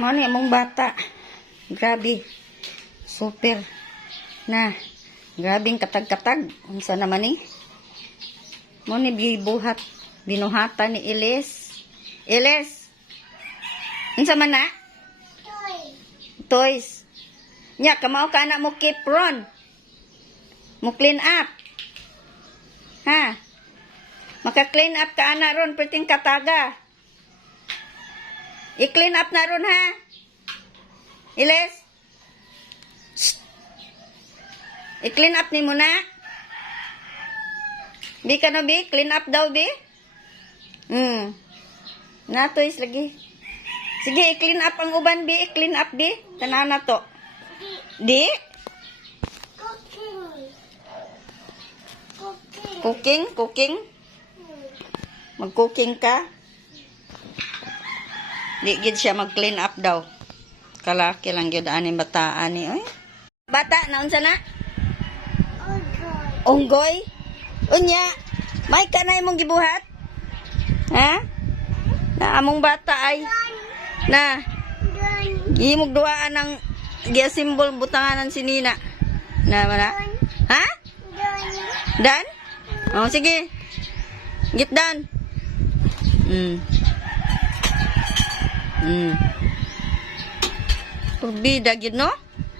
Mao ni among bata. Grabe. Super. Na. Grabing katag-katag. Unsa naman ni? Mao ni bibuhat. Binuhatan ni Ilis. Ilis. Unsa man na? Toys. Nya, kamao ka na mo keep ron. Mo clean up. Ha? Maka-clean up ka ana ron, perting kataga. I-clean up na ron, ha? Ilis? I-clean up ni mo na? Bi ka na, Bi? Clean up daw, Bi? Natoys lagi. Sige, i-clean up ang uban, Bi. I-clean up, Bi. Tanaw na to. Di? Cooking? Mag-cooking ka? Di gid siya mag-clean up daw. Kalaki lang yun ani bataan ni. Oy. Bata, naunsa na? Unggoy. Unya, may ka na imong gibuhat? Ha? Na among bata ay na gihimog duaan ng giasimbol butanganan si Nina. Na mana? Ha? Dan? Oh, sige. Get done. Purbida gid no?